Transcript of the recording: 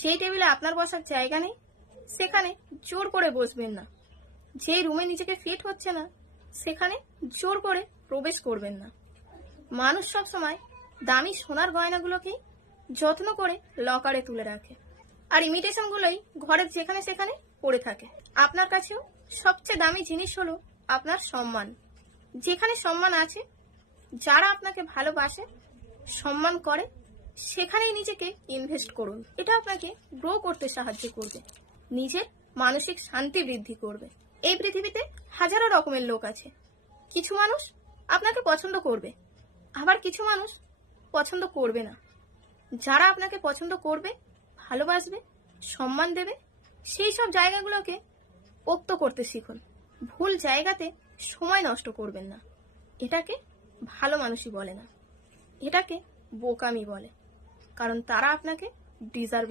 যেই টেবিলে আপনার বসার জায়গা নেই সেখানে জোর করে বসবেন না। যেই রুমে নিজেকে ফিট হচ্ছে না সেখানে জোর করে প্রবেশ করবেন না। মানুষ সবসময় দামি সোনার গয়নাগুলোকেই যত্ন করে লকারে তুলে রাখে, আর ইমিটেশনগুলোই ঘরের যেখানে সেখানে পড়ে থাকে। আপনার কাছেও সবচেয়ে দামি জিনিস হলো আপনার সম্মান। যেখানে সম্মান আছে, যারা আপনাকে ভালোবাসে, সম্মান করে, সেখানেই নিজেকে ইনভেস্ট করুন। এটা আপনাকে গ্রো করতে সাহায্য করবে, নিজের মানসিক শান্তি বৃদ্ধি করবে। এই পৃথিবীতে হাজারো রকমের লোক আছে। কিছু মানুষ আপনাকে পছন্দ করবে, আবার কিছু মানুষ পছন্দ করবে না। যারা আপনাকে পছন্দ করবে, ভালোবাসবে, সম্মান দেবে, সেই সব জায়গাগুলোকে পোক্ত করতে শিখুন। ভুল জায়গাতে সময় নষ্ট করবেন না। এটাকে ভালো মানুষই বলে না, এটাকে বোকামি বলে, কারণ তারা আপনাকে ডিজার্ভ